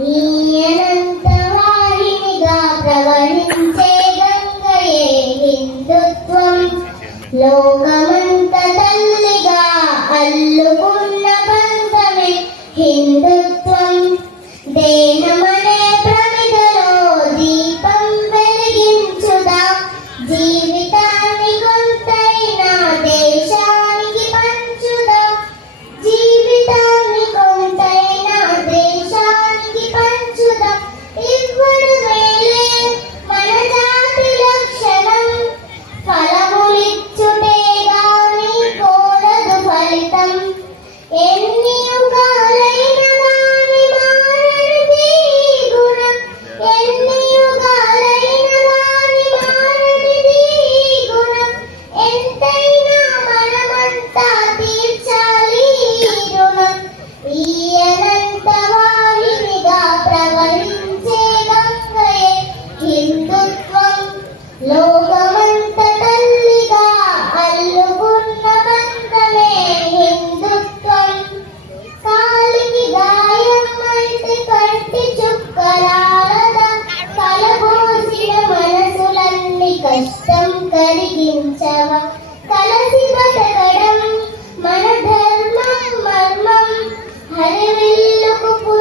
ఈ అనంత వాహినిగా ప్రవహించే గంగయే హిందుత్వం. లోకమంత తల్లిగా అల్లుకున్న బంధమే హిందుత్వం. దేహమనే ప్రమిదలో దీపం వెలిగించుదాం. జీవితాన్ని కొంతైనా దేశానికి పంచుదాం. జీవితాన్ని కొంతైనా దేశానికి పంచుదాం. ఇవ్వడు మేలే మన జాతి లక్షణం. ఫలములిచ్చుటే గాని కోరదు ఫలితం. ఎన్ని యుగాలైన గాని మారనిది ఈ గుణం. ఎన్ని యుగాలైన గాని మారనిది ఈ గుణం. ఎంతైనా మనమంతా తీర్చాలి ఈ రుణం. ఈ అనంత వాహినిగా ప్రవహించే గంగయే హిందుత్వం. లోకమంత తల్లిగా అల్లుకున్న బంధమే హిందుత్వం. కాలికి గాయం అంటే కంటి చుక్కలారదా. కలబోసిన మనసులన్నీ కష్టం కలిగించవా. కలసి బతకడం మన ధర్మం మర్మం. హరివిల్లుకు